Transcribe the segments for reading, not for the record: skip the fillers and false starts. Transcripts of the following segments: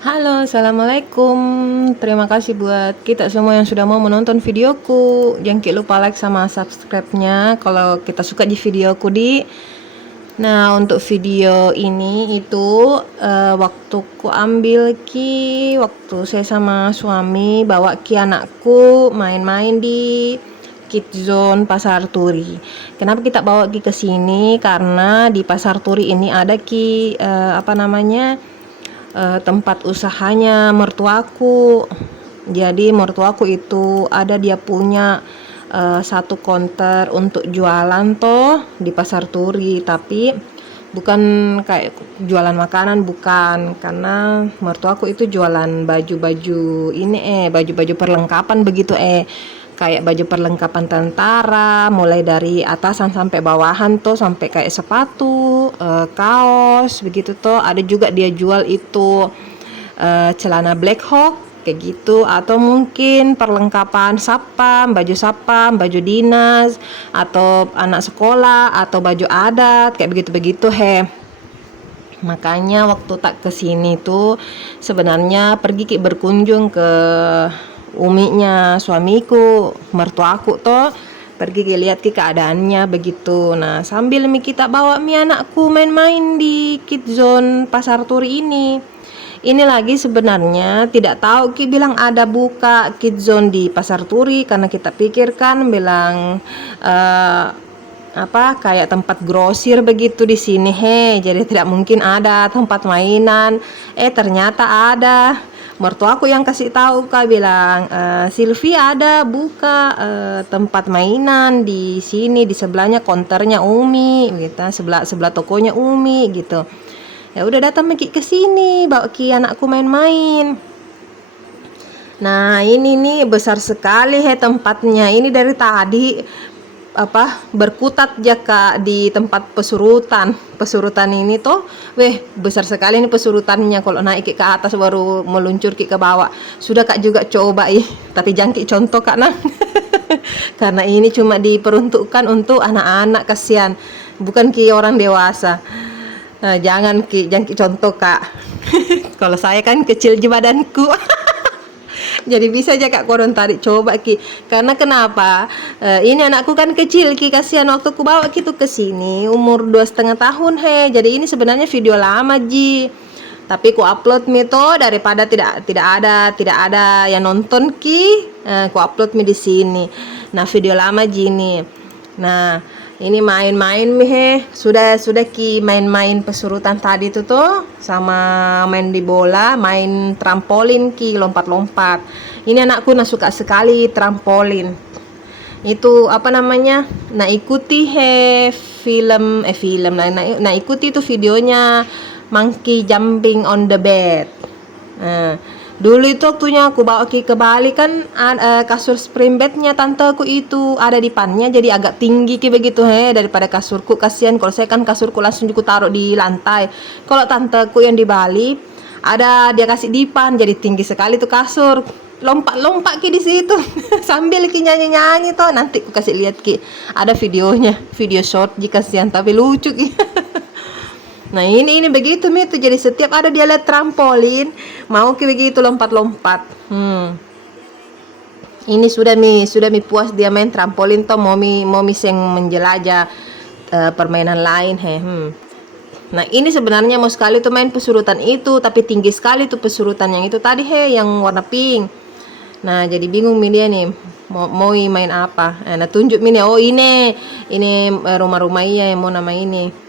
Halo, assalamualaikum. Terima kasih buat kita semua yang sudah mau menonton videoku. Jangan lupa like sama subscribe-nya kalau kita suka di videoku di. Nah, untuk video ini itu waktu ku ambil waktu saya sama suami bawa anakku main-main di Kids Zone Pasar Turi. Kenapa kita bawa ke sini? Karena di Pasar Turi ini ada tempat usahanya mertuaku. Jadi mertuaku itu dia punya satu konter untuk jualan toh di Pasar Turi, tapi bukan kayak jualan makanan, bukan, karena mertuaku itu jualan baju-baju baju-baju perlengkapan begitu kayak baju perlengkapan tentara, mulai dari atasan sampai bawahan tuh, sampai kayak sepatu, kaos begitu tuh. Ada juga dia jual itu celana Black Hawk kayak gitu, atau mungkin perlengkapan sapam, baju dinas, atau anak sekolah, atau baju adat kayak begitu-begitu Makanya waktu tak kesini tuh sebenarnya pergi berkunjung ke uminya suamiku, mertuaku toh, pergi lihat keadaannya begitu. Nah, sambil kita bawa anakku main-main di Kids Zone Pasar Turi ini. Ini lagi sebenarnya tidak tahu bilang ada buka Kids Zone di Pasar Turi, karena kita pikirkan bilang kayak tempat grosir begitu di sini jadi tidak mungkin ada tempat mainan. Ternyata ada. Mertuaku yang kasih tahu bilang, Silvi ada buka tempat mainan di sini, di sebelahnya konternya Umi gitu, sebelah tokonya Umi gitu. Ya udah, datang ke sini bawa anakku main-main. Nah, ini nih besar sekali tempatnya. Ini dari tadi berkutat jaka di tempat pesurutan ini tuh. Besar sekali ini pesurutannya. Kalau naik ke atas baru meluncur ke bawah. Sudah Kak juga coba tapi jangan contoh Kak nah. Karena ini cuma diperuntukkan untuk anak-anak, kasihan, bukan orang dewasa. Nah, jangan contoh Kak. Kalau saya kan kecil di badanku. Jadi bisa aja Kak koron tarik coba karena kenapa, ini anakku kan kecil kasihan. Waktu ku bawa tuh ke sini umur 2,5 tahun jadi ini sebenarnya video lama tapi ku upload to daripada tidak ada yang nonton ku upload di sini. Nah, video lama ini. Nah, ini main-main sudah main-main pesurutan tadi tuh sama main di bola, main trampolin lompat-lompat. Ini anakku suka sekali trampolin. Itu nah ikuti film ikuti itu videonya Monkey Jumping on the Bed. Dulu itu waktunya aku bawa ke Bali kan, kasur spring bednya tanteku itu ada di pannya, jadi agak tinggi begitu daripada kasurku. Kasihan, kalau saya kan kasurku langsung aku taruh di lantai. Kalau tanteku yang di Bali ada dia kasih dipan, jadi tinggi sekali tuh kasur. Lompat-lompat di situ sambil nyanyi-nyanyi tuh. Nanti aku kasih lihat ada videonya, video short kasihan tapi lucu Nah, ini begitu tuh. Jadi setiap ada dia lihat trampolin mau begitu lompat-lompat. Ini sudah puas dia main trampolin toh, mau yang menjelajah permainan lain Nah, ini sebenarnya mau sekali tuh main pesurutan itu, tapi tinggi sekali tuh pesurutan yang itu tadi yang warna pink. Nah, jadi bingung dia nih mau main apa. Nah, tunjuk oh ini rumah-rumah yang mau nama ini.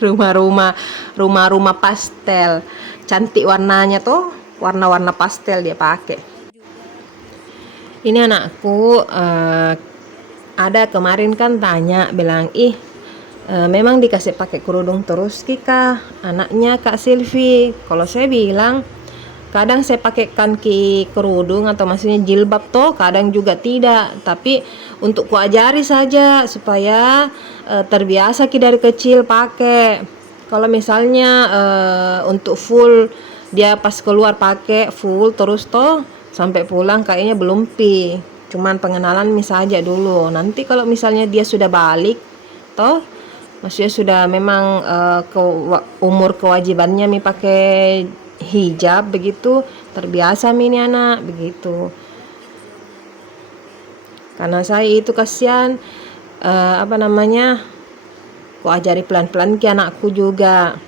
Rumah-rumah pastel, cantik warnanya tuh, warna-warna pastel dia pakai. Ini anakku ada kemarin kan tanya bilang, memang dikasih pakai kerudung terus Kak anaknya Kak Silvi? Kalau saya bilang kadang saya pakaikan kerudung atau maksudnya jilbab toh, kadang juga tidak, tapi untuk kuajari saja supaya terbiasa dari kecil pakai. Kalau misalnya untuk full dia pas keluar pakai full terus toh sampai pulang kayaknya belum cuman pengenalan saja dulu. Nanti kalau misalnya dia sudah balik toh, maksudnya sudah memang umur kewajibannya pakai hijab begitu, terbiasa mi ini anak begitu. Karena saya itu kasihan apa namanya, ku ajari pelan-pelan ke anakku juga.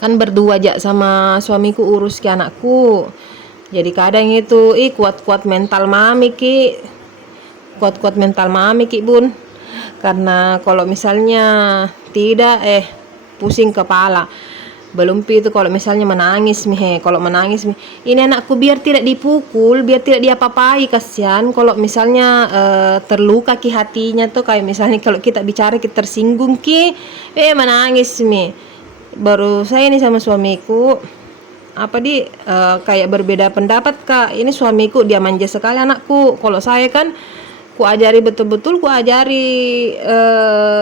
Kan berdua aja sama suamiku urus ke anakku. Jadi kadang itu kuat-kuat mental mami ki. Kuat-kuat mental mami ki bun. Karena kalau misalnya tidak pusing kepala. Belum itu kalau misalnya menangis kalau menangis ini anakku biar tidak dipukul, biar tidak diapa-apai, kasihan kalau misalnya terluka ki hatinya tuh, kayak misalnya kalau kita bicara kita tersinggung ki menangis baru saya ini sama suamiku kayak berbeda pendapat kak. Ini suamiku dia manja sekali anakku, kalau saya kan ku ajari betul-betul, ku ajari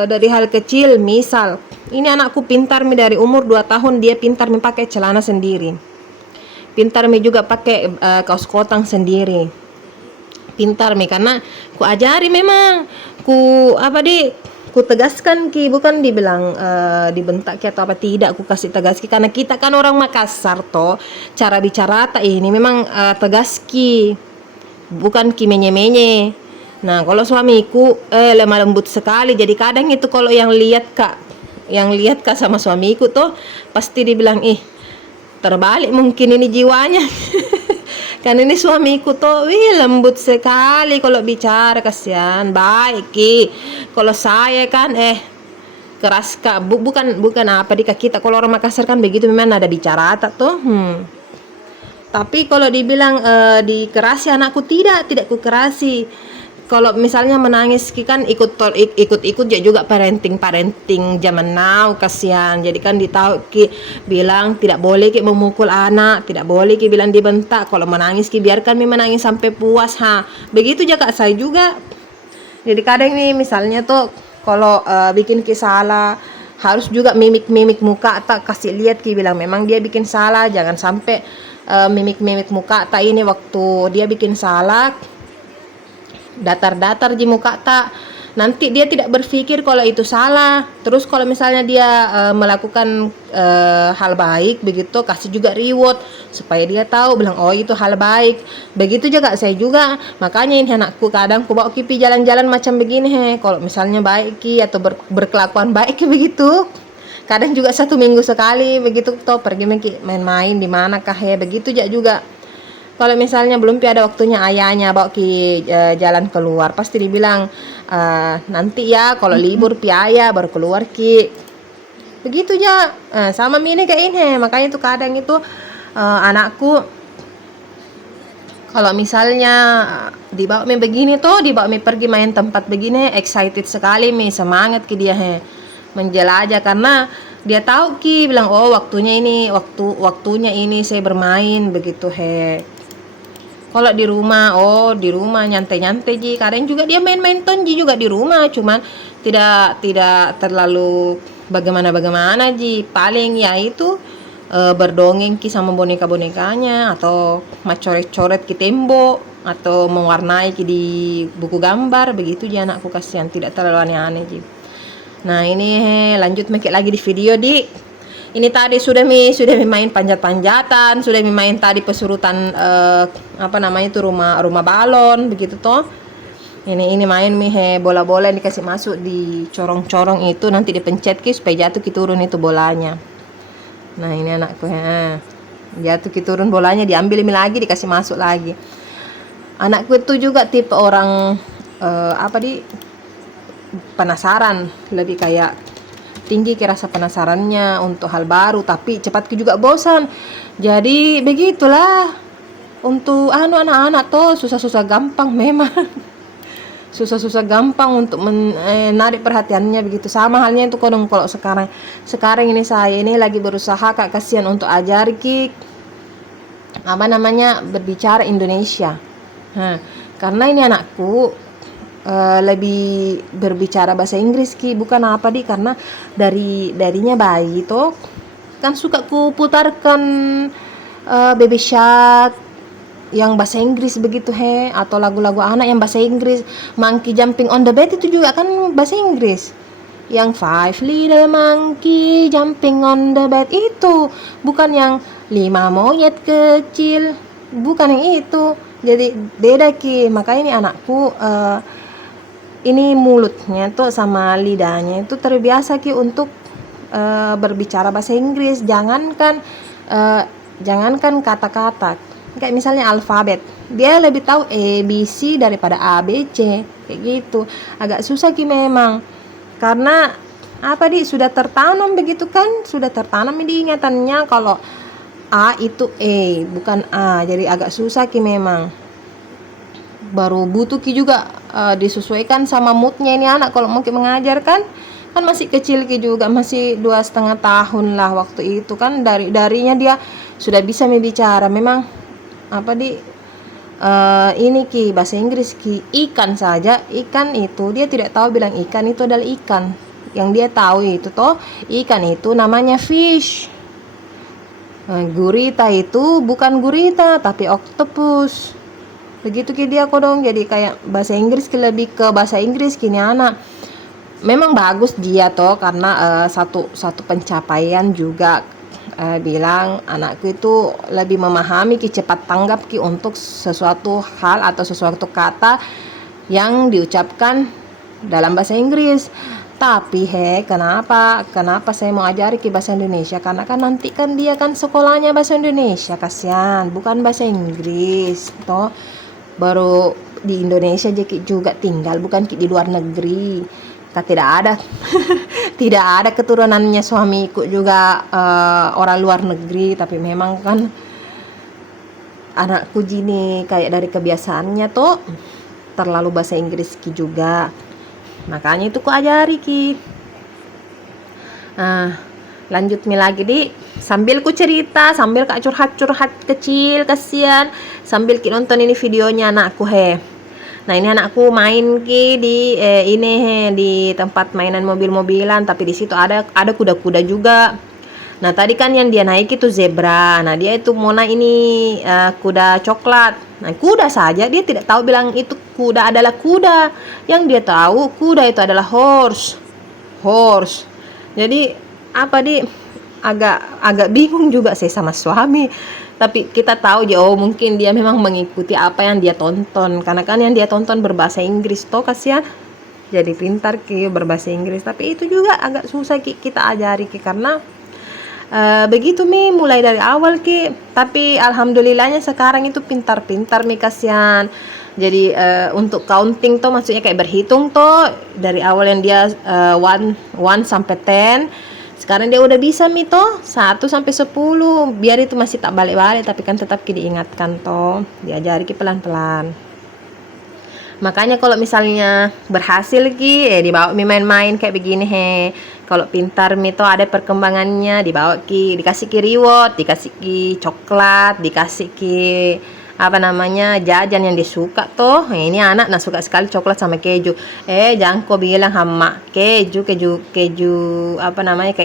dari hal kecil. Misal ini anakku pintar dari umur 2 tahun dia pintar pakai celana sendiri, pintar juga pakai kaos kotang sendiri, pintar karena ku ajari memang ku tegaskan ki, bukan dibilang dibentak ki atau apa, tidak, ku kasih tegas ki karena kita kan orang Makassar toh, cara bicara ini memang tegas ki, bukan ki menye-menye. Nah kalau suamiku lemah lembut sekali, jadi kadang itu kalau yang lihat kak sama suamiku tuh pasti dibilang terbalik mungkin ini jiwanya. Kan ini suamiku tuh lembut sekali kalau bicara, kasihan baik ki. Kalau saya kan keras kak, bukan apa di kak kita, kalau orang Makassar kan begitu memang ada bicara tuh. Tapi kalau dibilang dikerasi anakku, tidak ku kerasi. Kalau misalnya menangis kan ikut ya juga parenting zaman now, kasihan. Jadi kan ditahu ki bilang tidak boleh ki memukul anak, tidak boleh ki bilang dibentak. Kalau menangis ki biarkan menangis sampai puas begitu juga saya juga. Jadi kadang misalnya tuh kalau bikin ki salah harus juga mimik muka tak kasih lihat ki bilang memang dia bikin salah, jangan sampai mimik muka tak ini waktu dia bikin salah datar di muka tak, nanti dia tidak berpikir kalau itu salah. Terus kalau misalnya dia melakukan hal baik begitu, kasih juga reward supaya dia tahu bilang oh itu hal baik. Begitu juga saya juga, makanya ini anakku kadang ku bawa kipi jalan-jalan macam begini kalau misalnya baik ki atau berkelakuan baik ki begitu. Kadang juga 1 minggu sekali begitu toh pergi main-main di mana kah begitu juga. Kalau misalnya belum ada waktunya ayahnya bawa ki jalan keluar, pasti dibilang nanti ya kalau libur pi ayah baru keluar ki. Begitu aja sama mini kayak ini. Makanya itu kadang itu anakku kalau misalnya dibawa begini tuh, dibawa pergi main tempat begini, excited sekali semangat ki dia menjelajah, karena dia tahu ki bilang oh waktunya ini saya bermain begitu Kalau di rumah nyantai ji, kadang juga dia main-main ton ji juga di rumah, cuman tidak terlalu bagaimana ji, paling ya itu berdongeng ki sama boneka-bonekanya atau coret-coret ki tembok atau mewarnai ki di buku gambar begitu ji anakku, kasihan tidak terlalu aneh-aneh ji. Nah ini lanjut lagi di video ini tadi sudah main panjat-panjatan, sudah main tadi pesurutan rumah balon begitu toh. Ini main bola-bola dikasih masuk di corong-corong itu, nanti dipencet ki supaya jatuh ki turun itu bolanya. Nah ini anakku jatuh ki turun bolanya, diambil lagi dikasih masuk lagi. Anakku itu juga tipe orang penasaran, lebih kayak tinggi rasa penasarannya untuk hal baru, tapi cepat juga bosan. Jadi begitulah untuk anak-anak tuh susah-susah gampang memang. Susah-susah gampang untuk menarik perhatiannya begitu. Sama halnya itu kalau sekarang ini saya ini lagi berusaha kak, kasihan untuk ajar ki berbicara Indonesia. Karena ini anakku lebih berbicara bahasa Inggris ki, bukan karena darinya bayi tuh kan suka ku putarkan Baby Shark yang bahasa Inggris begitu atau lagu-lagu anak yang bahasa Inggris. Monkey Jumping on the Bed itu juga kan bahasa Inggris, yang 5 little monkey jumping on the bed itu bukan yang 5 monyet kecil, bukan yang itu. Jadi beda ki, makanya ini anakku ini mulutnya tuh sama lidahnya itu terbiasa ki untuk berbicara bahasa Inggris. Jangankan kata-kata, kayak misalnya alfabet, dia lebih tahu ABC daripada ABC, kayak gitu. Agak susah ki memang, karena apa sudah tertanam begitu kan, sudah tertanam di ingatannya kalau A itu bukan A, jadi agak susah ki memang. Baru butuh ki juga disesuaikan sama moodnya ini anak kalau mau ki mengajar kan masih kecil ki juga, masih 2,5 tahun lah waktu itu kan. Darinya dia sudah bisa berbicara. Memang apa ini ki bahasa Inggris ki, ikan saja, ikan itu dia tidak tahu bilang ikan itu adalah ikan. Yang dia tahu itu toh ikan itu namanya fish. Gurita itu bukan gurita tapi octopus. Begitu ki dia kodong. Jadi kayak bahasa Inggris lebih ke bahasa Inggris kini anak. Memang bagus dia toh, karena satu pencapaian juga, bilang anakku itu lebih memahami ki, cepat tanggap ki untuk sesuatu hal atau sesuatu kata yang diucapkan dalam bahasa Inggris. Tapi kenapa saya mau ajari ki bahasa Indonesia? Karena kan nanti kan dia kan sekolahnya bahasa Indonesia, kasihan, bukan bahasa Inggris toh. Baru di Indonesia juga tinggal, bukan ki di luar negeri. Tidak ada tidak ada keturunannya suamiku juga orang luar negeri, tapi memang kan anakku gini kayak dari kebiasaannya tuh terlalu bahasa Inggris ki juga. Makanya itu ku ajari ki. Lanjut mi lagi sambil ku cerita, sambil kak curhat kecil, kasihan, sambil ki nonton ini videonya anakku Nah ini anakku main ki di tempat mainan mobil-mobilan, tapi di situ ada kuda-kuda juga. Nah tadi kan yang dia naik itu zebra. Nah dia itu mau naik ini kuda coklat. Nah kuda saja dia tidak tahu bilang itu kuda adalah kuda. Yang dia tahu kuda itu adalah horse. Jadi agak bingung juga saya sama suami. Tapi kita tahu mungkin dia memang mengikuti apa yang dia tonton, karena kan yang dia tonton berbahasa Inggris toh, kasihan. Jadi pintar ki berbahasa Inggris, tapi itu juga agak susah ki kita ajari ki, karena begitu mulai dari awal ki. Tapi alhamdulillahnya sekarang itu pintar-pintar kasihan. Jadi untuk counting toh, maksudnya kayak berhitung toh, dari awal yang dia 1 sampai 10, sekarang dia udah bisa toh 1 sampai 10. Biar itu masih tak balik-balik, tapi kan tetap ki diingatkan toh, diajari ki pelan-pelan. Makanya kalau misalnya berhasil ki dibawa main-main kayak begini kalau pintar toh ada perkembangannya, dibawa ki, dikasih ki reward, dikasih ki coklat, dikasih ki jajan yang disuka toh. Ini anak suka sekali coklat sama keju. Jangan kau bilang hama keju kayak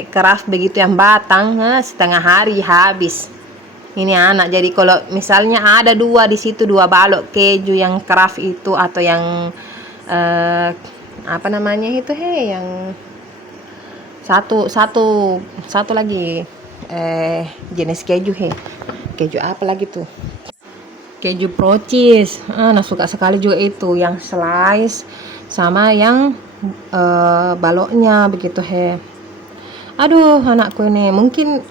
craft begitu yang batang, setengah hari habis. Ini anak, jadi kalau misalnya ada 2 di situ, 2 balok keju yang craft itu, atau yang yang satu lagi jenis keju keju apa lagi tuh, keju procis. Suka sekali juga itu yang slice sama yang baloknya begitu Aduh anakku ini mungkin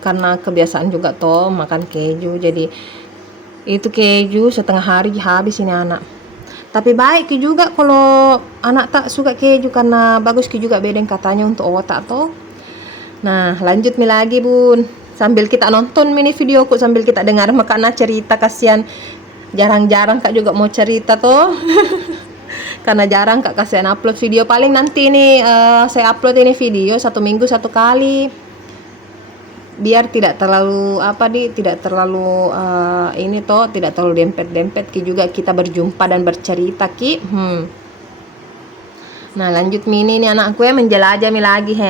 karena kebiasaan juga toh makan keju, jadi itu keju setengah hari habis ini anak. Tapi baik juga kalau anak tak suka keju, karena bagus juga bedeng katanya untuk otak toh. Nah lanjut lagi bun, sambil kita nonton mini videoku, sambil kita dengar makanya cerita, kasihan. Jarang-jarang kak juga mau cerita toh. Karena jarang kak kasihan upload video. Paling nanti ini saya upload ini video 1 minggu 1 kali, biar tidak terlalu tidak terlalu tidak terlalu dempet ki juga kita berjumpa dan bercerita ki. Nah lanjut ini anakku menjelajah lagi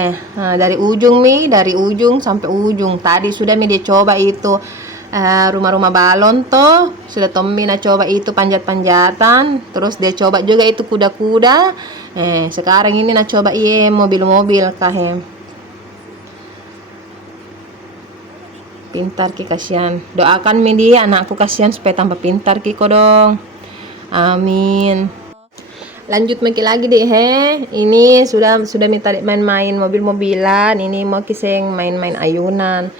dari ujung sampai ujung. Tadi sudah dia coba itu rumah-rumah balon toh, sudah Tommy coba itu panjat-panjatan, terus dia coba juga itu kuda-kuda. Sekarang ini coba mobil-mobil Pintar ki kasihan. Doakan Medi anakku kasihan supaya tambah pintar ki ko dong. Amin. Lanjut maki lagi deh Ini sudah minta main-main mobil-mobilan. Ini mau kiseng main-main ayunan.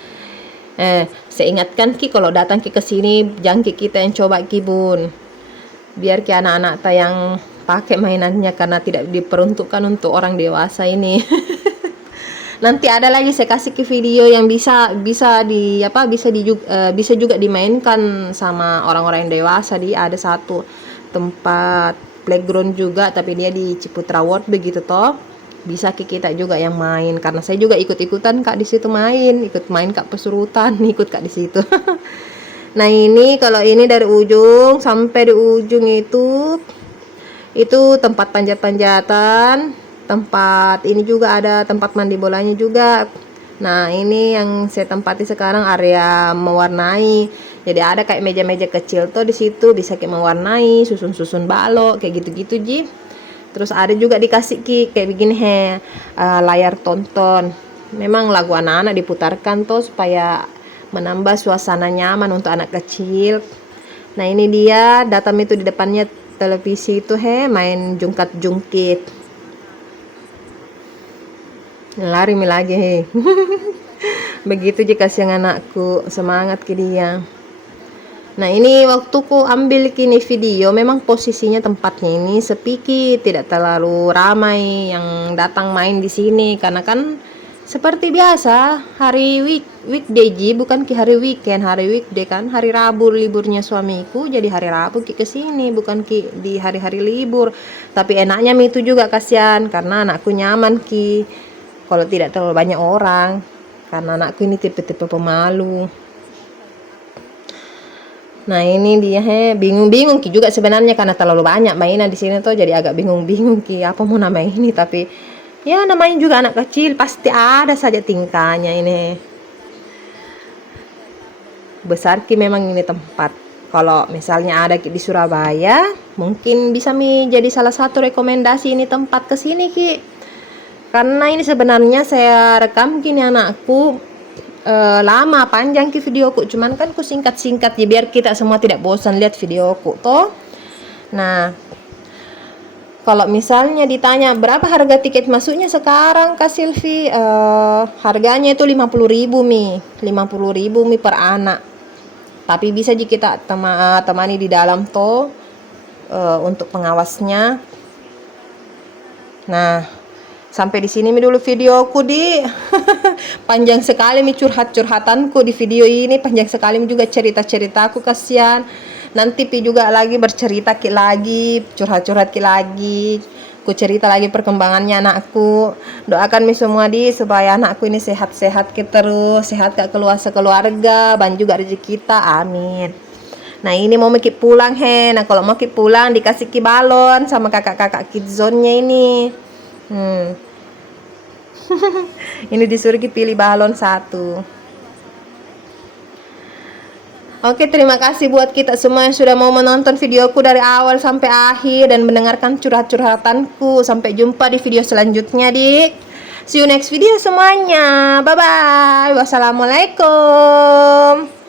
Saya ingatkan ki kalau datang ki ke sini jangan ki kita yang coba ki bun. Biar ki anak-anak ta yang pakai mainannya karena tidak diperuntukkan untuk orang dewasa ini. Nanti ada lagi saya kasih ke video yang bisa juga dimainkan sama orang-orang yang dewasa. Ada satu tempat playground juga tapi dia di Ciputra World begitu toh. Bisa kita juga yang main karena saya juga ikut-ikutan Kak di situ ikut main Kak pesurutan, ikut Kak di situ. Nah, ini kalau ini dari ujung sampai di ujung itu tempat panjat-panjatan. Tempat ini juga ada tempat mandi bolanya juga. Nah, ini yang saya tempati sekarang area mewarnai. Jadi ada kayak meja-meja kecil tuh di situ bisa kayak mewarnai, susun-susun balok kayak gitu-gitu Ji. Terus ada juga dikasih kayak begini layar tonton. Memang lagu anak-anak diputarkan tuh supaya menambah suasana nyaman untuk anak kecil. Nah, ini dia datam itu di depannya televisi itu main jungkat-jungkit. Lari lagi begitu jika siang anakku semangat ke dia. Nah, ini waktu ku ambil kini video memang posisinya tempatnya ini sepi tidak terlalu ramai yang datang main di sini karena kan seperti biasa hari weekday bukan hari weekend, hari weekday kan hari Rabu liburnya suamiku, jadi hari Rabu ke sini bukan di hari-hari libur. Tapi enaknya itu juga kasihan karena anakku nyaman kalau tidak terlalu banyak orang karena anakku ini tipe-tipe pemalu. Nah, ini dia bingung-bingung juga sebenarnya karena terlalu banyak mainan di sini tuh jadi agak bingung-bingung apa mau nama ini, tapi ya namanya juga anak kecil pasti ada saja tingkahnya ini. Besar memang ini tempat. Kalau misalnya ada di Surabaya mungkin bisa jadi salah satu rekomendasi ini tempat ke sini karena ini sebenarnya saya rekam gini anakku lama panjang videoku, cuman kan ku singkat-singkat ya biar kita semua tidak bosan lihat videoku toh. Nah, kalau misalnya ditanya berapa harga tiket masuknya sekarang Kak Silvi, harganya itu 50.000 50.000 per anak. Tapi bisa jika kita temani di dalam toh untuk pengawasnya. Nah, sampai di sini dulu videoku panjang sekali curhat-curhatanku di video ini, panjang sekali juga cerita-ceritaku kasihan. Nanti juga lagi bercerita lagi, curhat-curhat lagi. Ku cerita lagi perkembangannya anakku. Doakan semua supaya anakku ini sehat-sehat terus, sehat keluarga, ban juga rezeki kita. Amin. Nah, ini mau pulang Nah, kalau mau pulang dikasih balon sama kakak-kakak kidzone-nya ini. Ini disuruh pilih balon satu. Oke, terima kasih buat kita semua yang sudah mau menonton videoku dari awal sampai akhir dan mendengarkan curhat-curhatanku. Sampai jumpa di video selanjutnya, Dik. See you next video semuanya. Bye bye. Wassalamualaikum.